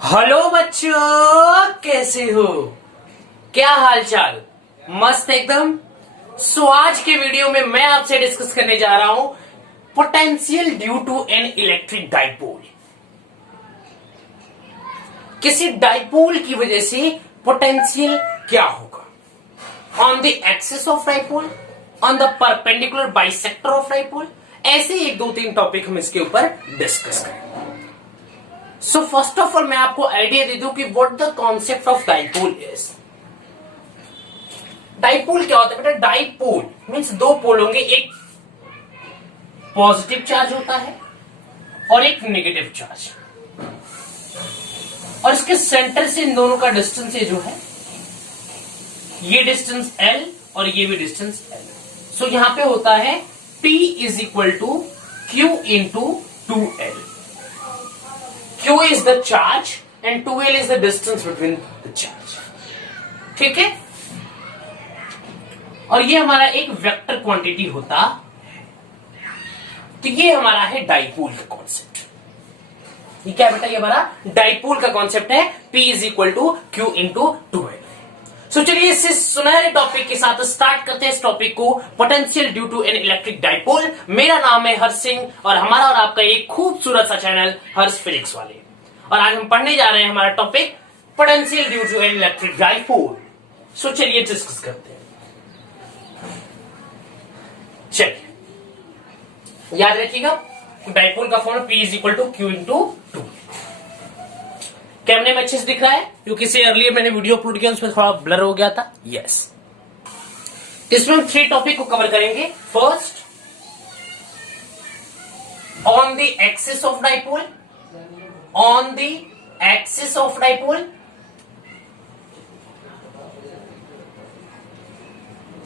Hello बच्चों, कैसे हो? क्या हाल चाल? मस्त एकदम। सो आज के वीडियो में मैं आपसे डिस्कस करने जा रहा हूं potential due to an electric dipole. किसी डाइपोल की वजह से पोटेंशियल क्या होगा on the axis of dipole, on the perpendicular bisector of dipole. ऐसे एक दो तीन टॉपिक हम इसके ऊपर डिस्कस करेंगे। सो फर्स्ट ऑफ ऑल मैं आपको आइडिया दे दूं कि what the concept of dipole is. Dipole क्या होता है बेटा? डाइपोल मींस दो पोल होंगे, एक पॉजिटिव चार्ज होता है और एक नेगेटिव चार्ज, और इसके सेंटर से इन दोनों का डिस्टेंस ये जो है, ये डिस्टेंस L और ये भी डिस्टेंस L। सो यहां पे होता है P is equal to Q into 2L। Q is the charge and 2L is the distance between the charge। ठीक है, और ये हमारा एक वेक्टर क्वांटिटी होता है। तो ये हमारा है डाइपोल का कॉन्सेप्ट। ये क्या बेटा? ये हमारा डाइपोल का कॉन्सेप्ट है, P is equal to Q into 2L। So चलिए इससे सुनहरे टॉपिक के साथ स्टार्ट करते हैं इस टॉपिक को, potential due to an electric dipole. मेरा नाम है हर्ष सिंह और हमारा और आपका एक खूबसूरत सा चैनल हर्ष फिजिक्स वाले, और आज हम पढ़ने जा रहे हैं हमारा topic potential due to an electric dipole. So चलिए डिस्कस करते हैं। चलिए याद रखिएगा, डाइपोल का form P is equal to Q into 2। कैमरे में अच्छे से दिख रहा है? क्योंकि इससे अर्लियर मैंने वीडियो अपलोड किया, उसमें थोड़ा ब्लर हो गया था। यस, इसमें हम 3 टॉपिक को कवर करेंगे। First, on the axis of dipole, on the axis of dipole,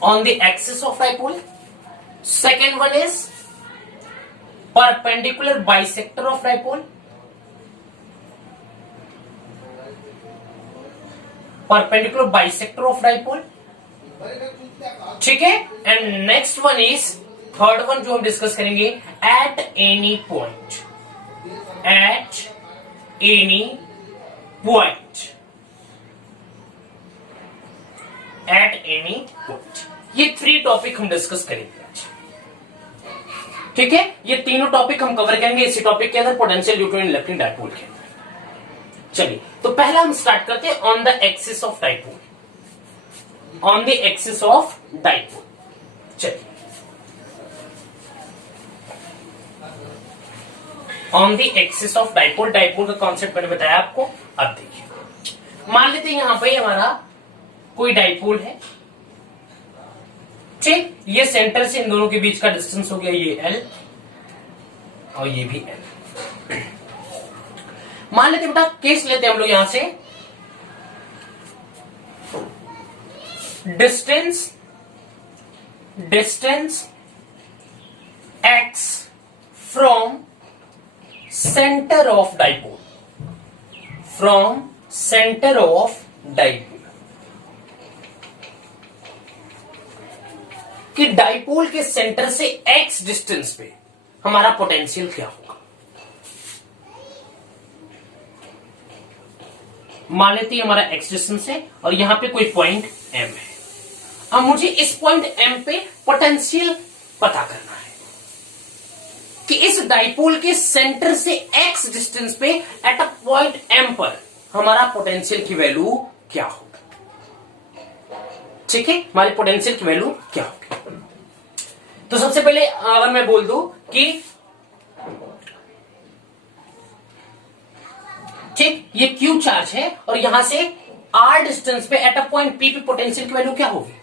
on the axis of dipole. Second one is perpendicular bisector of dipole, perpendicular bisector of dipole। ठीक है, and next one is third one जो हम discuss करेंगे, at any point, at any point, at any point. ये 3 topic हम discuss करेंगे आज। ठीक है, ये तीनों टॉपिक हम कवर करेंगे इसी टॉपिक के अंदर, potential due to an electric dipole के अंदर। चलिए, तो पहला हम स्टार्ट करते हैं on the axis of dipole, on the axis of dipole. चलिए, on the axis of dipole, dipole का कॉन्सेप्ट मैंने बताया आपको। अब देखिए, मान लेते हैं यहां पे हमारा कोई डाइपोल है। ठीक, ये सेंटर से इन दोनों के बीच का डिस्टेंस हो गया ये L और ये भी L। मान लेते बेटा, केस लेते हैं हम लोग यहां से, distance x from centre of dipole, from centre of dipole, कि डाइपोल के सेंटर से x डिस्टेंस पे हमारा पोटेंशियल क्या होगा। मान लेते हैं हमारा x डिस्टेंस है और यहां पे कोई पॉइंट M है। अब मुझे इस पॉइंट M पे पोटेंशियल पता करना है कि इस डाइपोल के सेंटर से x डिस्टेंस पे एट अ पॉइंट M पर हमारा पोटेंशियल की वैल्यू क्या होगी। ठीक है, हमारी पोटेंशियल की वैल्यू क्या होगी। तो सबसे पहले अगर मैं बोल दूं कि ठीक, ये Q चार्ज है और यहां से R डिस्टेंस पे एट अ पॉइंट P पे पोटेंशियल की वैल्यू क्या होगी?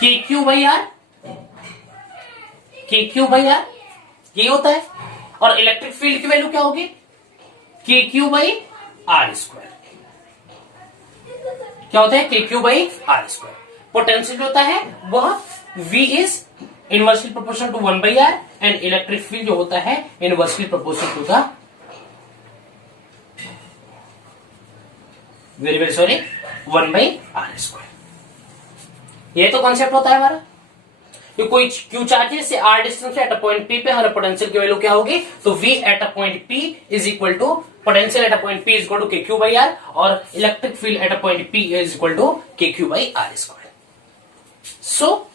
KQ by R, KQ by R ये होता है, और इलेक्ट्रिक फील्ड की वैल्यू क्या होगी? KQ by R square. क्या होता है? KQ by R square. Potential होता है वह V is inversely proportional to 1 by R, and electric field जो होता है inversely proportional to the very sorry 1 by R square. ये तो कॉन्सेप्ट होता है हमारा। ये कोई क्यू चार्ज है, इससे आर डिस्टेंस है, एट अ पॉइंट पी पे हमारा पोटेंशियल की वैल्यू क्या होगी, तो V at a point P is equal to potential at a point P is equal to K Q by R, और electric field at a point P is equal to K Q by R square. So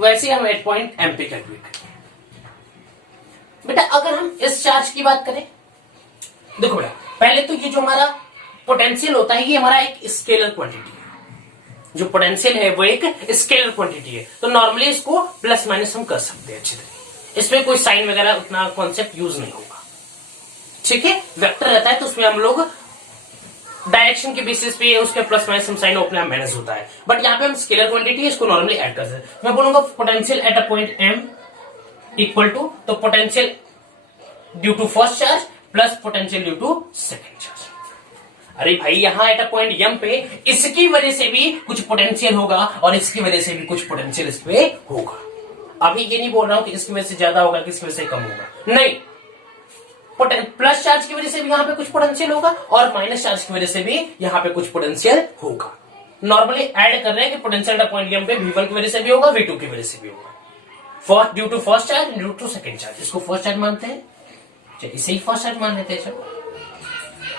वैसे हम at point M पे calculate करें. बेटा अगर हम इस charge की बात करें, देखो बेटा पहले तो ये जो हमारा पोटेंशियल होता है ये हमारा एक स्केलर क्वांटिटी है. जो पोटेंशियल है वो एक स्केलर क्वांटिटी है, तो नॉर्मली इसको प्लस माइनस हम कर सकते हैं अच्छी तरह. इसमें कोई साइन वगैरह उतना कॉन्सेप्ट यूज नहीं होगा. ठीक है, वेक्टर रहता है तो उसमें हम लोग डायरेक्शन के बेसिस पे उसके प्लस माइनस हम साइन अपने आप मैनेज होता है. बट यहाँ पे हम स्केलर क्वांटिटी है, इसको नॉर्मली ऐड कर सकते हैं. मैं बोलूंगा potential at a point M equal to, तो potential due to first charge plus potential due to second charge. अरे भाई यहां एट अ पॉइंट एम पे इसकी वजह से भी कुछ पोटेंशियल होगा और इसकी वजह से भी कुछ पोटेंशियल इस पे होगा. अभी ये नहीं बोल रहा हूं कि इसकी वजह से ज्यादा होगा कि इसकी वजह से कम होगा, नहीं. प्लस चार्ज की वजह से भी यहां पे कुछ पोटेंशियल होगा और माइनस चार्ज की वजह से भी यहां पे कुछ पोटेंशियल होगा. नॉर्मली ऐड कर रहे हैं कि potential at a point M पे V1 की वजह से भी होगा, V2 की वजह से भी होगा. First due to first charge, due to second charge. इसको फर्स्ट चार्ज मानते हैं, इसे ही फर्स्ट चार्ज मान लेते हैं चलो,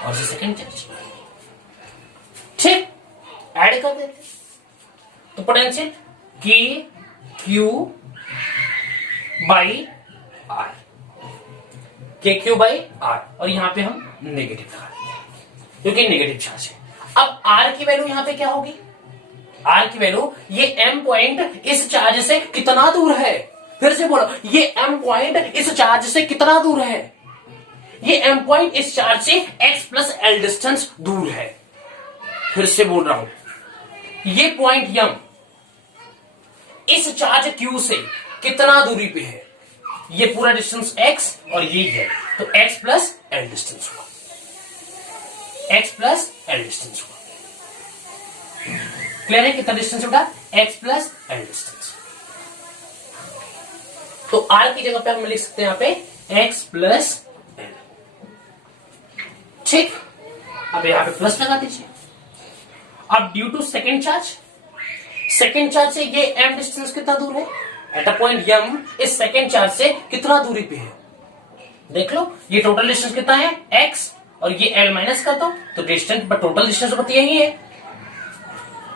और इसे सेकंड चार्ज. ठीक, ऐड कर देते. तो पोटेंशियल के क्यू बाई आर, के क्यू बाई आर, और यहां पे हम नेगेटिव लगा देंगे क्योंकि नेगेटिव चार्ज है. अब आर की वैल्यू यहां पे क्या होगी, आर की वैल्यू ये एम पॉइंट इस चार्ज से कितना दूर है. फिर से बोलो, ये एम पॉइंट इस चार्ज से कितना दूर है. ये एम पॉइंट इस चार्ज से x प्लस एल डिस्टेंस दूर है. फिर से बोल रहा हूं, ये पॉइंट यम इस चार्ज q से कितना दूरी पे है. ये पूरा डिस्टेंस x और ये है, तो x प्लस एल डिस्टेंस हुआ, x प्लस एल डिस्टेंस हुआ. क्लियर है कितना डिस्टेंस होगा, x प्लस एल डिस्टेंस. तो r की जगह पे हम लिख सकते हैं यहां पे x प्लस एल. ठीक, अब यहां पे प्लस लगा दीजिए. अब due to second charge, second charge से ये m डिस्टेंस कितना दूर है, एट अ पॉइंट m इस सेकेंड चार्ज से कितना दूरी पे है. देख लो, ये टोटल डिस्टेंस कितना है x, और ये l माइनस कर दो तो डिस्टेंस, बट टोटल डिस्टेंस तो यही है.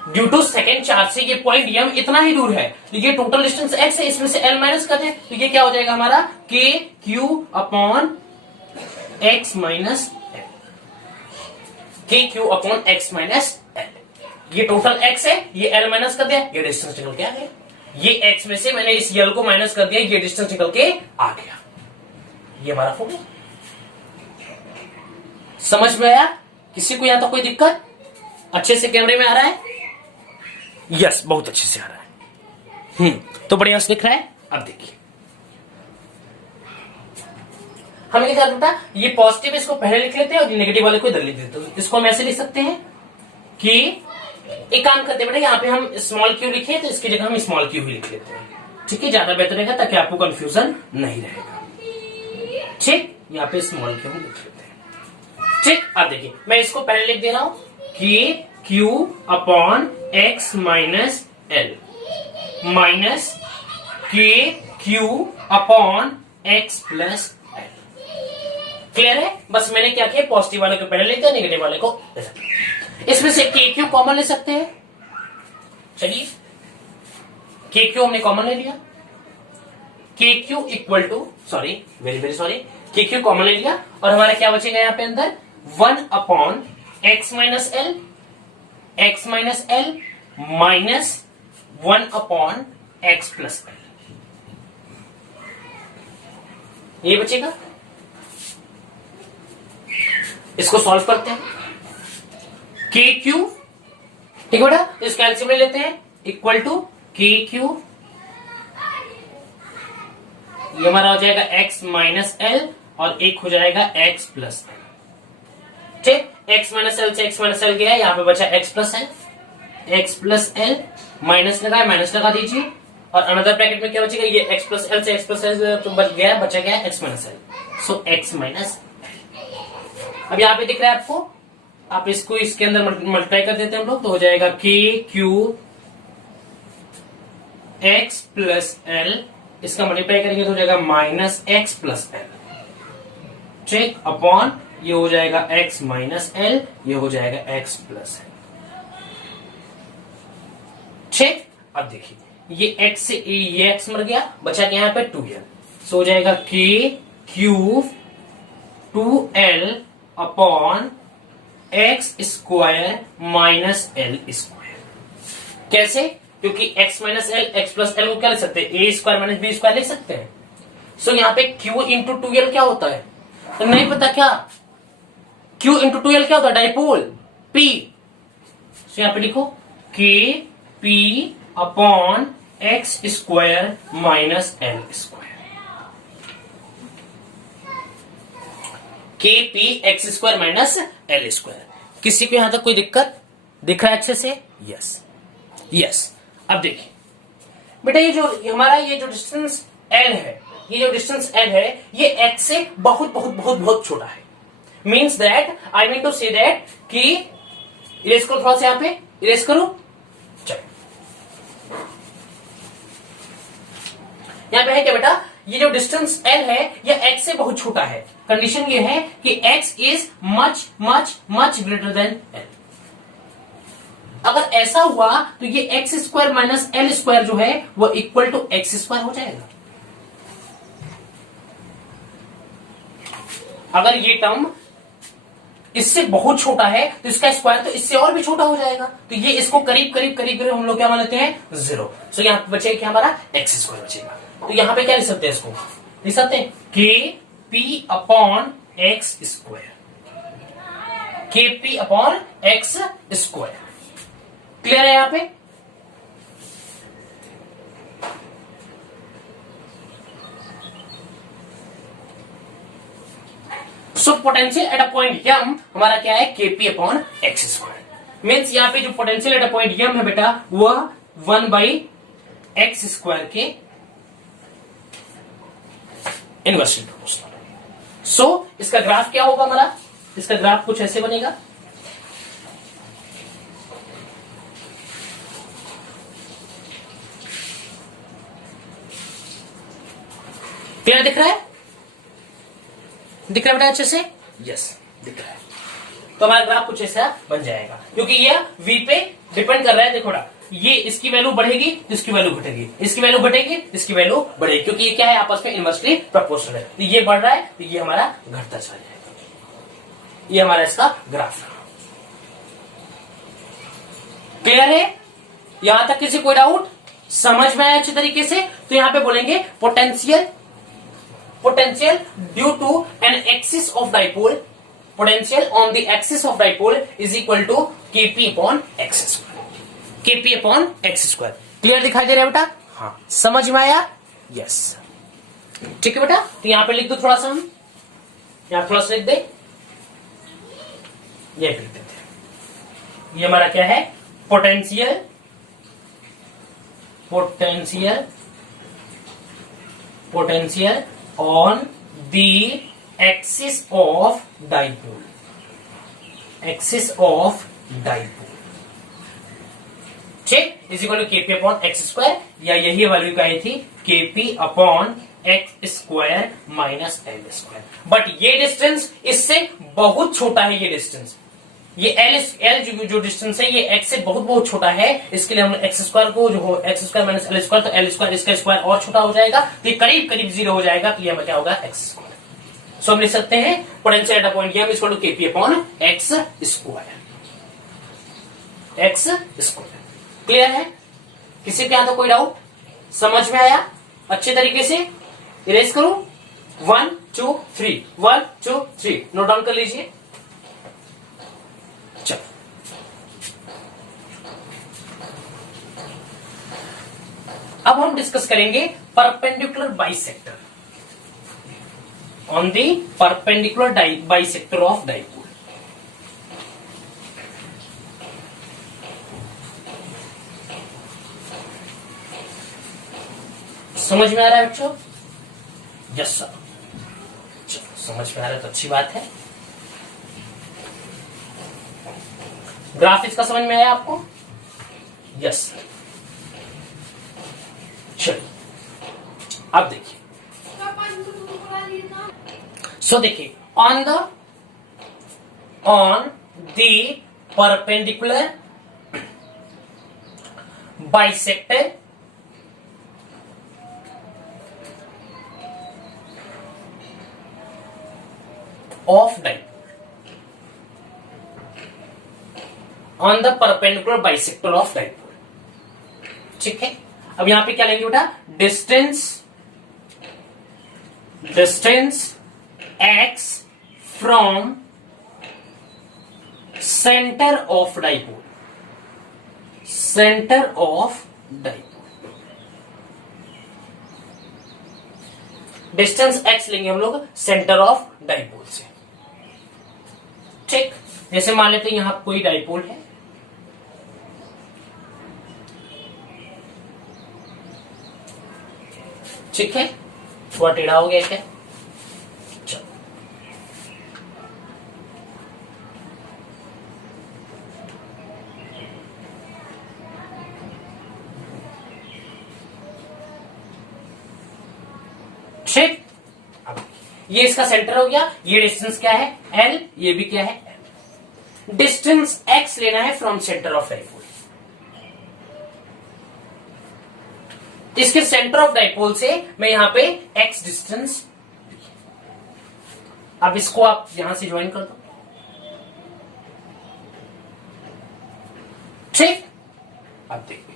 ड्यू टू सेकेंड चार्ज से ये पॉइंट m इतना ही दूर है, तो ये टोटल डिस्टेंस x है, इसमें से l माइनस कर दे तो ये क्या हो जाएगा हमारा k q upon x minus l, के q upon x minus l. ये टोटल x है, ये l माइनस कर दिया, ये डिस्टेंस निकल के आ गया. ये x में से मैंने इस l को माइनस कर दिया, ये डिस्टेंस निकल के आ गया. ये हमारा हो गया. समझ में आया किसी को, यहां तो कोई दिक्कत, अच्छे से कैमरे में आ रहा है. यस, बहुत अच्छे से आ रहा है. तो बढ़िया से दिख रहा है. अब देखिए हम क्या करते हैं, ये पॉजिटिव इसको पहले लिख लेते हैं और नेगेटिव वाले को इधर लिख देते हैं. इसको हम ऐसे लिख सकते हैं कि एक काम करते हैं बेटा, यहाँ पे हम स्मॉल क्यू लिखे तो इसकी जगह हम स्मॉल क्यू भी लिख लेते हैं. ठीक है, ज्यादा बेहतर रहेगा ताकि आपको कंफ्यूजन नहीं रहेगा. ठीक, यहाँ पे स्मॉल क्यू लिख लेते हैं. ठीक, अब देखिए मैं इसको पहले लिख दे रहा हूं कि q upon x minus l minus k q upon x plus l. Clear है. बस मैंने क्या किया, पॉजिटिव वाले को पहले लिखा, नेगेटिव वाले को. इसमें से के क्यू कॉमन ले सकते हैं. चलिए के क्यू हमने कॉमन ले लिया, K Q equal to, sorry very very sorry, K Q common ले लिया और हमारा क्या बचेगा यहां पे अंदर 1 upon x minus L, x minus l minus 1 upon x plus L. ये बचेगा. इसको सॉल्व करते हैं. के क्यू, ठीक है बेटा, इसका एलसीएम ले लेते हैं, इक्वल टू के क्यू, ये हमारा हो जाएगा x माइनस एल और एक हो जाएगा x प्लस एल. ठीक, x माइनस एल से x माइनस एल गया, यहाँ पे बचा x plus L, x plus L minus लगाया, माइनस लगा दीजिए और अनदर ब्रैकेट में क्या बचेगा, ये x प्लस एल से x प्लस एल तो बच गया, बचा गया x माइनस एल, सो x माइनस एल. अब यहाँ पे दिख रहा है आपको आप इसको इसके अंदर मल्टीप्लाई कर देते हैं हम लोग, तो हो जाएगा के क्यू एक्स प्लस एल, इसका मल्टीप्लाई करेंगे तो हो जाएगा माइनस एक्स प्लस एल, ठीक, अपॉन ये हो जाएगा x माइनस एल, ये हो जाएगा x प्लस एल, ठीक। अब देखिए ये x से ये x मर गया, बचा क्या यहाँ पे 2l, सो हो जाएगा k cube 2l upon x square minus l square. कैसे? क्योंकि x minus L, x plus L को क्या लिख सकते हैं, ए स्क्वायर माइनस बी स्क्वायर लिख सकते हैं। सो यहाँ पे q इंटू 2l क्या होता है, तो नहीं पता क्या, q इंटू 2l क्या होता है, डाइपोल p। सो यहाँ पे लिखो k p upon x square minus l square, के p x square minus l square. किसी को यहां तक कोई दिक्कत दिख रहा है अच्छे से? Yes yes. अब देखिए बेटा, ये जो हमारा ये जो डिस्टेंस एल है, ये जो डिस्टेंस एल है, ये एक्स से बहुत बहुत बहुत बहुत छोटा है। Means that, I mean to say that कि इरेज करो, थोड़ा सा यहाँ पे इरेज करो, चलो यहाँ पे है क्या बेटा, ये जो डिस्टेंस एल है ये एक्स से बहुत छोटा है। कंडीशन ये है कि x is much much much greater than L. अगर ऐसा हुआ तो ये x square minus l square जो है वो इक्वल टू एक्स स्क्वायर हो जाएगा। अगर ये टर्म इससे बहुत छोटा है तो इसका स्क्वायर तो इससे और भी छोटा हो जाएगा, तो ये इसको करीब करीब करीब करीब हम लोग क्या मान लेते हैं, 0। सो यहां पे बचेगा क्या, हमारा एक्स स्क्वायर बचेगा। तो यहां पे क्या लिख सकते हैं, इसको लिख सकते हैं K P upon x square, के P upon x square. Clear है यहाँ पे? So potential at a point M हमारा क्या है, KP upon x square. Means यहाँ पे जो potential at a point M है बेटा, वह 1/x स्क्वायर के इनवर्सली प्रोपोर्शनल है। सो इसका ग्राफ क्या होगा हमारा, इसका ग्राफ कुछ ऐसे बनेगा। क्लियर दिख रहा है? दिख रहा है बेटा अच्छे से? यस दिख रहा है। तो हमारा ग्राफ कुछ ऐसा बन जाएगा, क्योंकि ये v पे डिपेंड कर रहा है। देखो ना, ये इसकी वैल्यू बढ़ेगी तो इसकी वैल्यू घटेगी, इसकी वैल्यू घटेगी तो इसकी वैल्यू बढ़ेगी, क्योंकि ये क्या है, आपस में इनवर्सली प्रोपोर्शनल है। तो ये बढ़ रहा है तो ये हमारा घटता चला जाएगा। ये हमारा इसका ग्राफ है। क्लियर है? यहां तक किसी कोई डाउट समझ में आया अच्छे तरीके से? तो यहां पे बोलेंगे potential due to an axis of dipole, potential on the axis of dipole is equal to KP upon x square, KP upon x square. Clear दिखाई दे रहा है बेटा? हाँ, समझ में आया? यस, ठीक है बेटा। तो यहां पे लिख दो थोड़ा सा, हम यहां थोड़ा सा लिख दे, ये लिख देते हैं। ये हमारा क्या है, potential on the axis of dipole, ठीक, is equal to KP upon x square, या यही वैल्यू का आई थी KP upon x square minus l square. But ये डिस्टेंस इससे बहुत छोटा है। ये डिस्टेंस, ये एल जो डिस्टेंस है, ये एक्स से बहुत बहुत छोटा है। इसके लिए हम एक्स स्क्वायर को जो हो x square minus l square, तो एल स्क्वायर इसका स्क्वायर और छोटा हो जाएगा, तो ये करीब करीब 0 हो जाएगा। तो ये क्या होगा, एक्स स्क्वायर। सो हम लिख सकते हैं potential at a point M is equal to KP upon x square, x square. Clear है? किसी के यहां तो कोई डाउट? समझ में आया अच्छे तरीके से? इरेज करूं, 1 2 3, 1 2 3, नोट डाउन कर लीजिए। चलो अब हम डिस्कस करेंगे perpendicular bisector, on the perpendicular bisector of dipole. समझ में आ रहा है बच्चों? Yes sir. चलो, समझ में आ रहा है तो अच्छी बात है। ग्राफ इसका समझ में आया आपको? यस। चलिए अब देखिए, सो देखिए, on the perpendicular bisector of dipole, on the perpendicular bisector of dipole. ठीक है, अब यहां पे क्या लेंगे बेटा? Distance x from centre of dipole, centre of dipole. Distance x लेंगे हम लोग सेंटर ऑफ डाइपोल से। ठीक, जैसे मान लेते हैं यहां कोई डाइपोल है, ठीक है, थोड़ा टेढ़ा हो गया क्या? चलो, ठीक, अब ये इसका सेंटर हो गया, ये डिस्टेंस क्या है? L, ये भी क्या है? L। डिस्टेंस x लेना है फ्रॉम सेंटर ऑफ डाइपोल। इसके सेंटर ऑफ डाइपोल से मैं यहां पे x डिस्टेंस, अब इसको आप यहां से ज्वाइन कर दो। ठीक, अब देखिए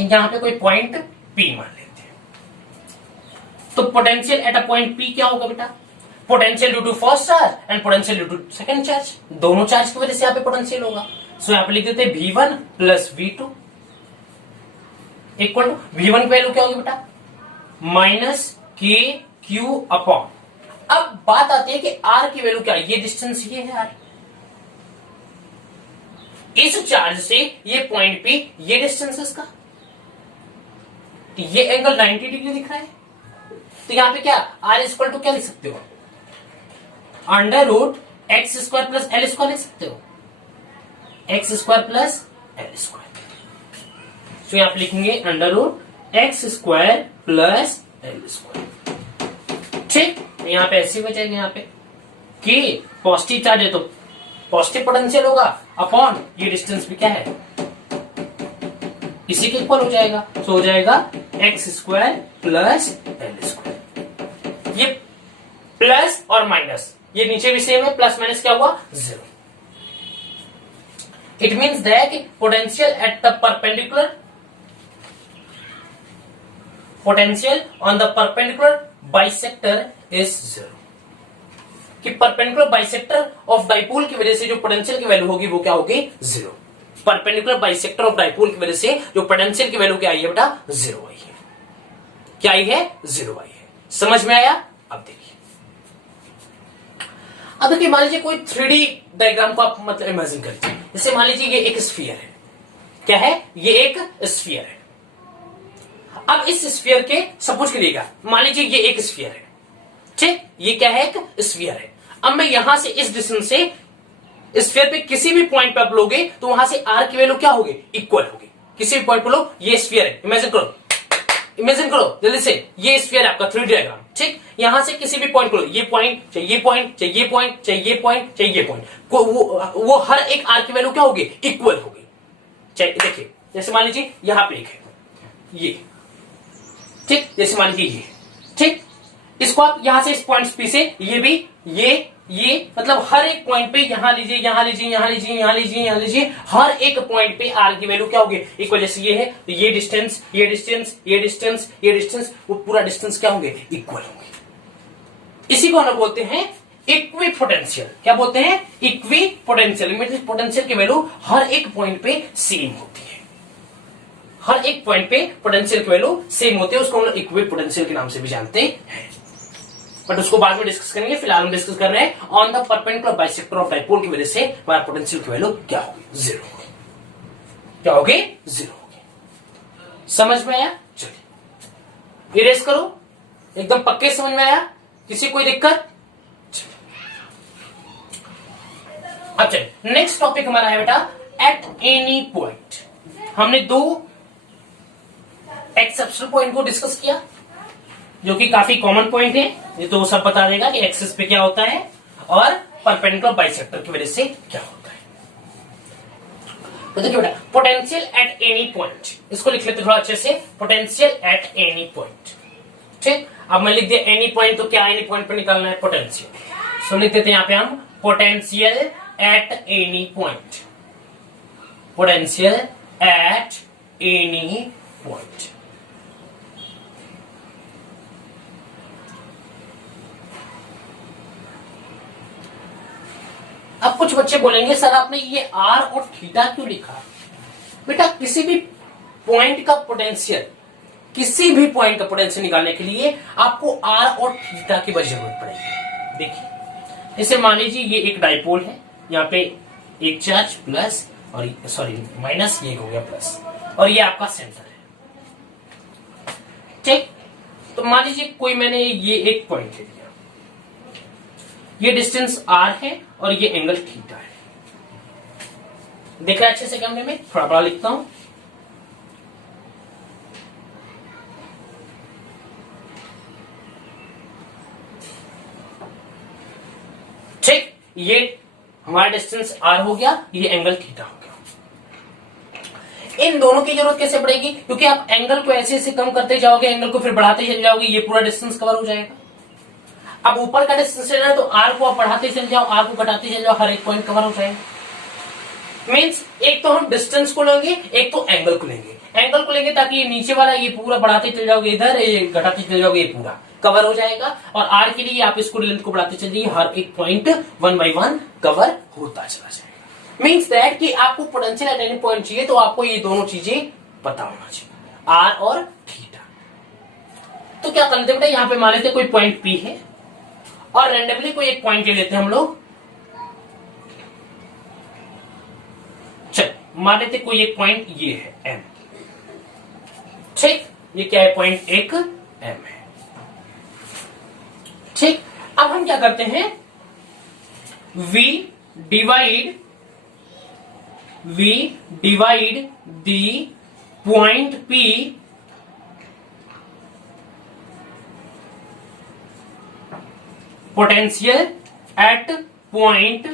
यहां पे कोई पॉइंट P मान लेते हैं, तो potential at a point P क्या होगा बेटा? Potential due to first charge and potential due to second charge, दोनों चार्ज की वजह से यहां पे पोटेंशियल होगा। सो यहां पे लिख देते V1 plus V2 equal to, V1 की वैल्यू क्या होगी बेटा? माइनस के क्यू अपॉन, अब बात आती है कि R की वैल्यू क्या है? ये डिस्टेंस ये है R, इस चार्ज से ये पॉइंट पे ये डिस्टेंस है इसका, तो ये एंगल 90 डिग्री दिख रहा है। तो यहां पे क्या R इक्वल टू क्या लिख सकते हो? Under root x square plus l square लिख सकते हो, x square plus l square. तो यहां पे लिखेंगे under root x square plus l square. ठीक, यहां पे ऐसी हो जाएगी, यहां पे के पॉजिटिव चार्ज है तो पॉजिटिव पोटेंशियल होगा, अपॉन ये डिस्टेंस भी क्या है? इसी के इक्वल हो जाएगा। तो हो जाएगा x square plus l square. ये प्लस और माइनस, ये नीचे भी सेम है, प्लस माइनस क्या हुआ? 0। It means that potential at the perpendicular, potential on the perpendicular bisector is 0। कि परपेंडिकुलर बाइसेक्टर ऑफ डाइपोल की वजह से जो पोटेंशियल की वैल्यू होगी वो क्या होगी? 0। परपेंडिकुलर बाइसेक्टर ऑफ डाइपोल की वजह से जो पोटेंशियल की वैल्यू क्या आई है बेटा? 0 आई है। क्या आई है? 0 आई है। समझ में आया? अब देखिए, अब देखिए मान लीजिए कोई 3D डायग्राम को आप मतलब इमेजिन कर लीजिए। जैसे मान लीजिए ये एक स्फीयर है, क्या है? ये एक स्फीयर है। अब इस स्फीयर के सपोज करिएगा, मान लीजिए ये एक स्फीयर है, ठीक, ये क्या है? एक स्फीयर है। अब मैं यहां से इस डिस्टेंस से स्फीयर पे किसी भी पॉइंट पे आप लोगे तो वहां से आर की वैल्यू क्या होगी? इक्वल होगी। किसी भी पॉइंट पे लो, ये स्फीयर है, इमेजिन करो, इमेजिन करो जल्दी से, ये स्फीयर है आपका 3D डायग्राम, ठीक। यहां से किसी भी पॉइंट को लो, ये पॉइंट चाहे ये पॉइंट चाहे ये पॉइंट चाहे ये पॉइंट चाहे ये पॉइंट, वो हर एक आर की वैल्यू क्या होगी? इक्वल होगी। चाहे देखिए, जैसे मान लीजिए यहां पे एक है ये, ठीक, जैसे मान लीजिए ये, ठीक, इसको आप यहां से इस पॉइंट पी से ये भी ये मतलब हर एक पॉइंट पे यहां लीजिए, यहां लीजिए, यहां लीजिए, यहां लीजिए, यहां लीजिए, हर एक पॉइंट पे आर की वैल्यू क्या होगी? इक्वल। जैसे ये है तो ये डिस्टेंस, ये डिस्टेंस, ये डिस्टेंस, ये डिस्टेंस, वो पूरा डिस्टेंस क्या होंगे? इक्वल होंगे। इसी को हम बोलते हैं इक्वी पोटेंशियल। क्या बोलते हैं? Equi potential. मींस पोटेंशियल की वैल्यू हर एक पॉइंट पे सेम होती है, हर एक पॉइंट पे पोटेंशियल की वैल्यू सेम होती है। उसको हम लोग इक्वी पोटेंशियल के नाम से भी जानते हैं, बट उसको बाद में डिस्कस करेंगे। फिलहाल हम डिस्कस कर रहे हैं on the perpendicular bisector of dipole की वजह से हमारा पोटेंशियल की वैल्यू क्या होगी? 0 होगी। क्या होगी? 0 होगी। समझ में आया? चलिए इरेज करो, एकदम पक्के समझ में आया? किसी कोई दिक्कत? अब चलिए नेक्स्ट टॉपिक हमारा है बेटा एट एनी पॉइंट। हमने दो एक्सेप्शनल पॉइंट को डिस्कस किया जो कि काफी कॉमन पॉइंट है, ये तो सब बता देगा कि एक्सिस पे क्या होता है और परपेंडिकुलर बाइसेक्टर की वजह से क्या होता है। तो देखिए बेटा पोटेंशियल एट एनी पॉइंट, इसको लिख लेते थोड़ा अच्छे से, पोटेंशियल एट एनी पॉइंट। ठीक, अब मैं लिख दिया एनी पॉइंट, तो क्या एनी पॉइंट पे निकालना है पोटेंशियल, सो लिख देते हैं यहां पे हम potential at any point, potential at any point. अब कुछ बच्चे बोलेंगे सर आपने ये आर और थीटा क्यों लिखा? बेटा किसी भी पॉइंट का पोटेंशियल, किसी भी पॉइंट का पोटेंशियल निकालने के लिए आपको आर और थीटा की जरूरत पड़ेगी। देखिए जैसे मान लीजिए ये एक डाइपोल है, यहाँ पे एक चार्ज प्लस और सॉरी माइनस, ये हो गया प्लस, और ये आपका सेंटर है। ठीक, तो मान लीजिए कोई मैंने ये एक पॉइंट ले लिया, ये डिस्टेंस आर है और ये एंगल थीटा है। देख रहा है अच्छे से कैमरे में, थोड़ा बड़ा लिखता हूं। ठीक, ये हमारा डिस्टेंस आर हो गया, ये एंगल थीटा हो गया। इन दोनों की जरूरत कैसे पड़ेगी? क्योंकि आप एंगल को ऐसे ऐसे कम करते जाओगे, एंगल को फिर बढ़ाते चले जाओगे, ये पूरा डिस्टेंस कवर हो जाएगा। अब ऊपर का डिस्टेंस लेना है तो आर को आप बढ़ाते चले जाओ, आर को घटाते चले जाओ, हर एक पॉइंट कवर हो जाएगा। मींस एक तो हम डिस्टेंस को लेंगे, एक तो एंगल को लेंगे। एंगल को लेंगे ताकि ये नीचे वाला ये पूरा बढ़ाते चले जाओगे, इधर ये घटाते चले जाओगे, ये पूरा कवर हो जाएगा। और आर के लिए आप इसको लेंथ को बढ़ाते चले जाइए, हर एक पॉइंट 1 by 1 कवर होता चला जाएगा। मींस दैट कि आपको पोटेंशियल एट एनी पॉइंट चाहिए तो आपको ये दोनों चीजें पता होना चाहिए, आर और थीटा। तो क्या करते बेटा, यहाँ पे मान लेते कोई पॉइंट पी है और रेंडमली कोई एक पॉइंट ले लेते हैं हम लोग। चल मान लेते कोई एक पॉइंट ये है एम। ठीक, ये क्या है, पॉइंट एक एम है। ठीक, अब हम क्या करते हैं, we divide the point P potential at point,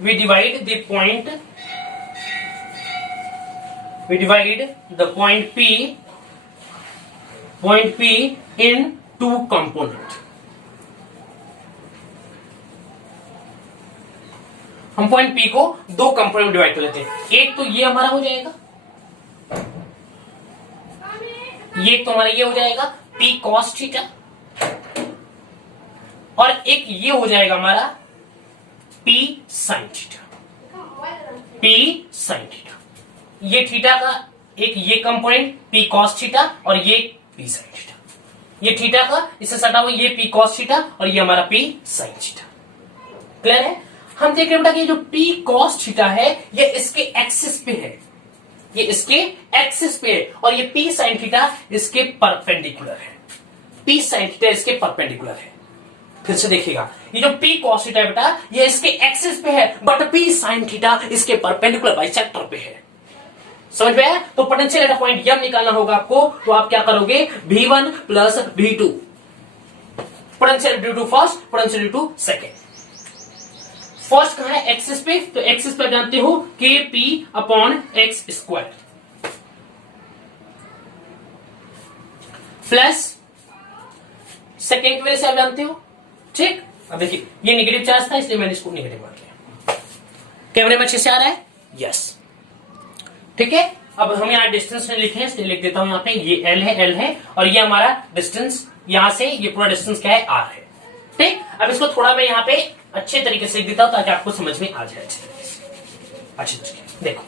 we divide the point P in two component। हम पॉइंट P को दो कंपोनेंट में डिवाइड कर लेते हैं। एक तो ये हमारा हो जाएगा, ये तो हमारा ये हो जाएगा P cos थीटा, और एक ये हो जाएगा हमारा P sin थीटा। ये थीटा का एक ये कंपोनेंट P cos थीटा और ये P sin थीटा, ये थीटा का इससे सटा हुआ ये P cos थीटा और ये हमारा P sin थीटा। क्लियर है? हम देख रहे हैं बेटा कि जो P cos थीटा है ये इसके एक्सिस पे है, ये इसके एक्सिस पे है, और ये P sin थीटा इसके परपेंडिकुलर है। P sin थीटा इसके परपेंडिकुलर है। फिर से देखिएगा, ये जो P cos थीटा है बेटा ये इसके एक्सिस पे है, बट P sin थीटा इसके परपेंडिकुलर बाइसेक्टर पे है। समझ में आया? तो potential at a point M निकालना होगा आपको, तो आप क्या करोगे, V1 plus V2, potential due to first, potential due to second. First कहां है, एक्सिस पे, तो एक्सिस पे जानते हो KP upon x square plus second की वजह से आप जानते हो। ठीक, अब देखिए ये नेगेटिव चार्ज था इसलिए मैंने इसको नेगेटिव मान लिया। कैमरे में अच्छे से आ रहा है? यस। ठीक है, अब हम यहाँ डिस्टेंस में लिखे हैं इसलिए लिख देता हूं यहाँ पे, ये L है और ये हमारा डिस्टेंस यहां से ये पूरा डिस्टेंस क्या है, R है। ठीक, अब इसको थोड़ा मैं यहाँ पे अच्छे तरीके से लिख देता हूं ताकि आपको समझ में आ जाए अच्छे तरीके से। अच्छे तरीके देखो,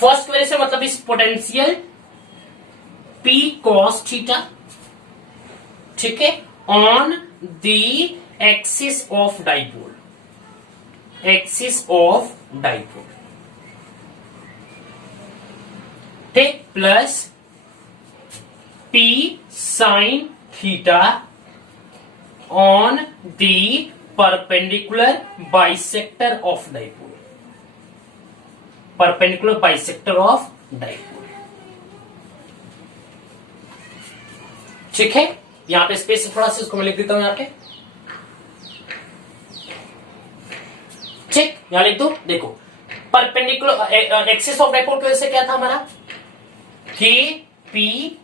फर्स्ट की वजह से मतलब इस पोटेंशियल P cos थीटा, ठीक है, on the axis of dipole, ठीक, plus P sin theta on the perpendicular bisector of dipole, perpendicular bisector of dipole. ठीक है, यहां पे स्पेस थोड़ा सा इसको मैं लिख देता हूं यहां पे। ठीक, यहां लिख दो। देखो परपेंडिकुलर एक्सिस ऑफ डाइपोल की वजह से क्या था हमारा के पी,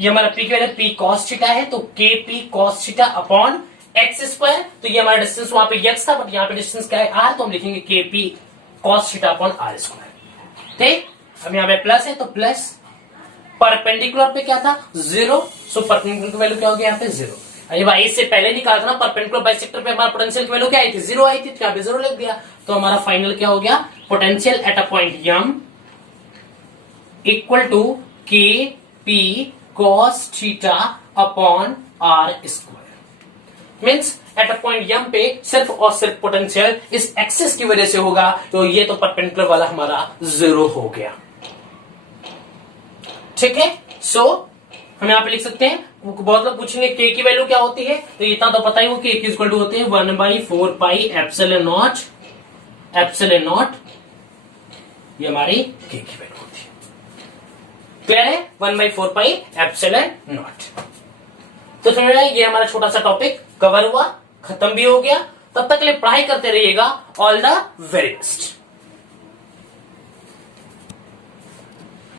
ये हमारा पी की वजह पी कॉस थीटा है, तो के P cos theta upon x square. तो ये हमारा डिस्टेंस वहां पे एक्स था, बट यहां पे डिस्टेंस क्या है आर, तो हम लिखेंगे k P cos theta upon are square. ठीक, अब यहां पे प्लस है तो प्लस, परपेंडिकुलर पे क्या था 0, सो परपेंडिकुलर की वैल्यू क्या हो गया यहाँ पे 0। अरे भाई इससे पहले निकाला था ना, परपेंडिकुलर बाइसेक्टर पे हमारा पोटेंशियल की वैल्यू क्या आई थी 0 आई थी, तो यहाँ पे 0 लिख दिया। तो हमारा फाइनल क्या हो गया, potential at a point M equal to K P cos theta upon are square. Means at a point M पे सिर्फ और सिर्फ पोटेंशियल इस एक्सिस की वजह से होगा, तो ये तो परपेंडिकुलर वाला हमारा 0 हो गया। ठीक है, सो हम यहां पे लिख सकते हैं, बहुत लोग पूछेंगे के की वैल्यू क्या होती है, तो इतना तो पता ही हो कि के इक्वल टू होती है 1/4 pi epsilon not, epsilon not, ये हमारी के की वैल्यू होती है। क्लियर है, 1/4 पाई एप्सिलॉन नॉट। तो समझ आए, ये हमारा छोटा सा टॉपिक कवर हुआ, खत्म भी हो गया। तब तक के लिए पढ़ाई करते रहिएगा। All the very best.